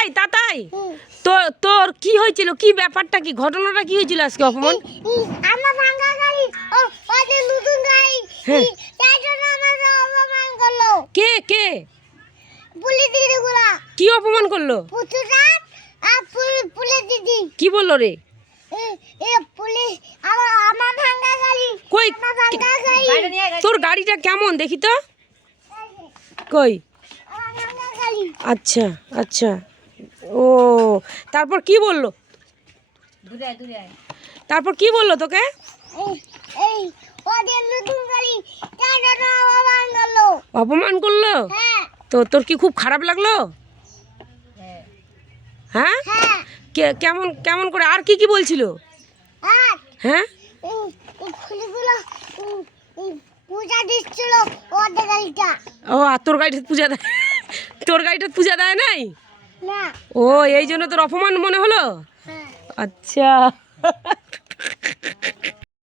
তাতাই তাতাই তোর তোর কি হয়েছিল, কি ব্যাপারটা, কি ঘটনাটা কি হয়েছিল আজকে অপমান? আমার ভাঙা গাড়ি ওদের নতুন গাড়ি তাই জন্য আমার অপমান করলো। কে কে পুলিশ দিদিগুলা কি অপমান করলো? পুতুরা আর পুলিশ দিদি কি বললো রে? পুলিশ আমার ভাঙা গাড়ি কই আমার ভাঙা গাড়ি তোর গাড়িটা কেমন দেখি তো, কই? আমার ভাঙা গাড়ি আচ্ছা আচ্ছা, ও তারপর কি বললো? তারপর কি বললো তোকে? এই ওদের নতুন গাড়ি তাই জন্য অপমান করলো। অপমান করলো? হ্যাঁ তো তোর কি খুব খারাপ লাগলো? হ্যাঁ, হ্যাঁ কেমন কেমন করে, আর কি কি বলছিল? আর হ্যাঁ, এই ফুলগুলো পূজা দিচ্ছিল ওদের গাড়িটা। ও আর তোর গাড়িটা পূজা দেয়, তোর গাড়িটা পূজা দেয় নাই? না ও এই জন্য তোর অপমান মনে হলো? হ্যাঁ আচ্ছা